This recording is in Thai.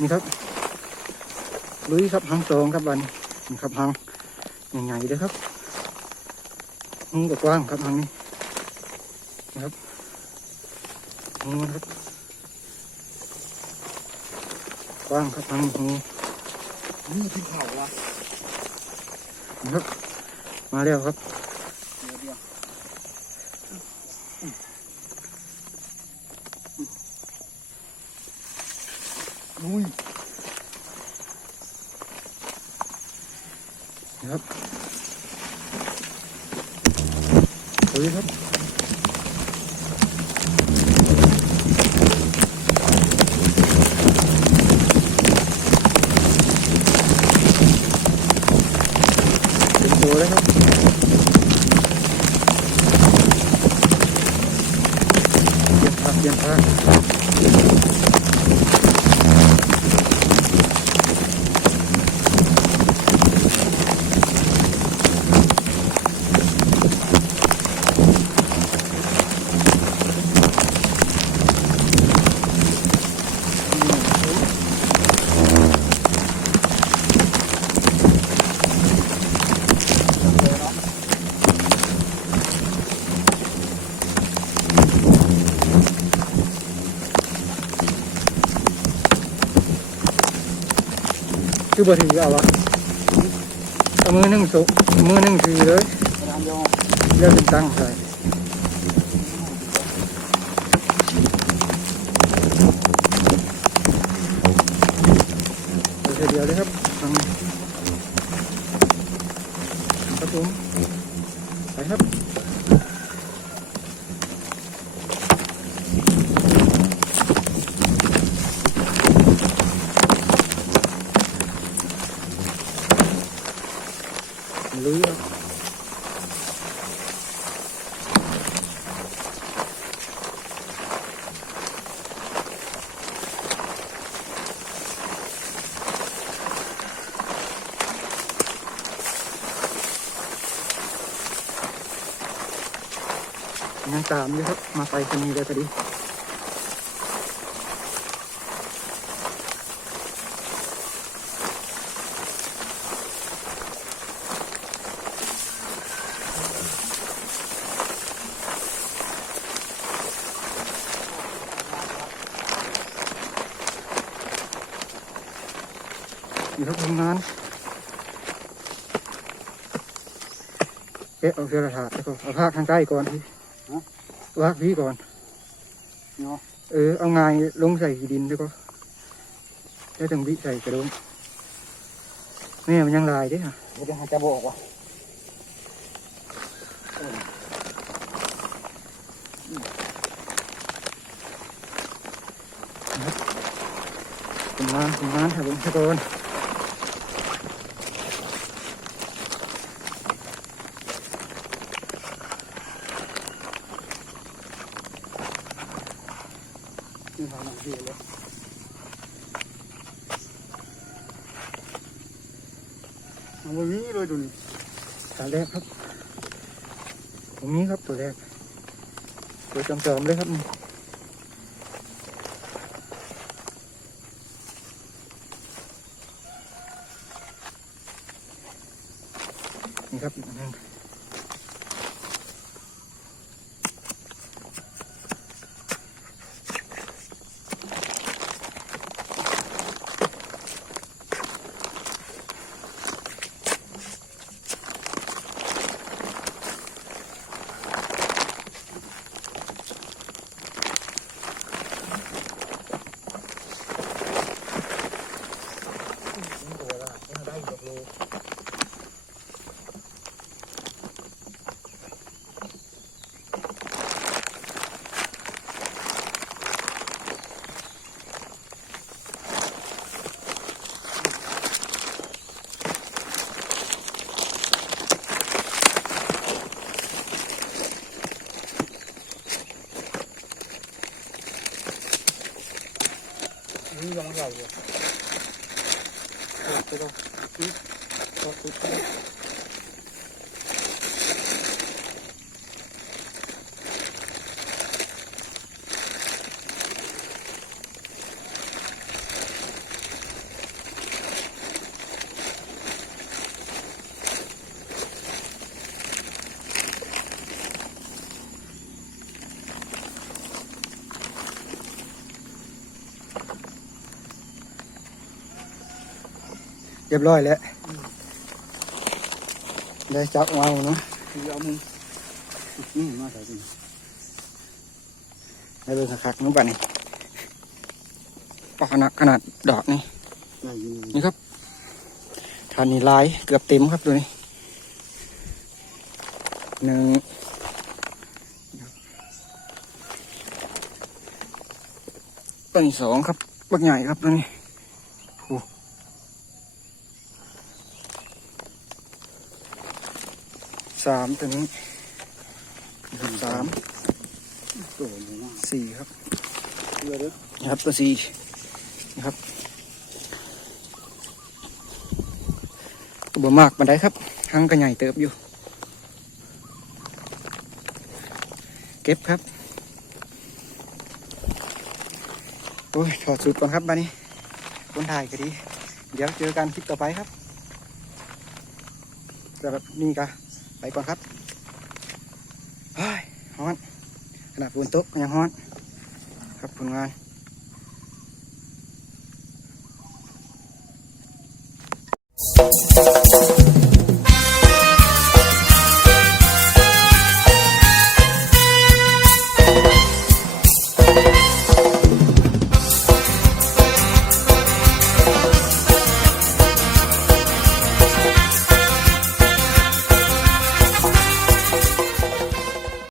นี่ครับลุยครับหางสองครับบันนี่ครับหางใหญ่ๆเลยครับหูก็กว้างครับหางนี้นะครับหูนะครับกว้างครับหางหูนี่ที่เผาละนะครับมาแล้วครับ เดี๋ยวเดี๋ยว อุ้ยนะครับลุยครับ คือบ่ถือเอาวะเอามือหนึ่งสุมือหนึ่งถือเลยกระดานยองเลือกเป็นตั้งใส่เดี๋ยวเลยครับทางครับผมไปครับ ลุยครับยังตามอยู่ครับ มาไปคนนี้ เลยพอดีนี่ครับทำงานเอ๊ะเอาเสื้อระถาดแล้วก็เอาผ้าข้างใกล้ก่อนพี่วากพี่ก่อนเนาะเออเอางายลงใส่ดินแล้วก็แล้วถึงวิใส่กระโดงแม่มันยังลายเด้ค่ะเดี๋ยวหาจะบอกว่าเป็นงานเป็นงานค่ะผมทุกคน นี่ทางหนังดีเลยมันไม่มีเลยดูนี่ตัวแรกครับผมนี้ครับตัวแรกตัวจอมๆเลยครับนี่ครับอีกอันหนึง ตัวละได้ดอกโล นี่ยังใหญ่อยู่ไปก่อนปึ๊บก็ปึ๊บไป เรียบร้อยแล้วได้จับเอาเนาะคือเอามึงอืมมาใส่ดิได้เบิ่งคักๆนู้นป่ะนี่ปอกขนาดขนาดดอกนี่ได้ยินนี่ครับทานนี่ลายเกือบเต็มครับตัวนี้หนึ่งตัวนี้สองครับบักใหญ่ครับตัวนี้โอ้ สามตัวนี้สามตัวสี่ครับนี่ครับตัวสี่นะครับตัวมากมาได้ครับหังก็ใหญ่เติบอยู่ เก็บครับ โอ้ย ถอดสุดก่อนครับบ้านี้คนถ่ายก็ดี เดี๋ยวเจอกันคลิปต่อไปครับสำหรับนี่ก็ ไปก่อนครับฮ้ยฮ้อนขนาดฝนต๊กยังฮ้อน ครับผลงาน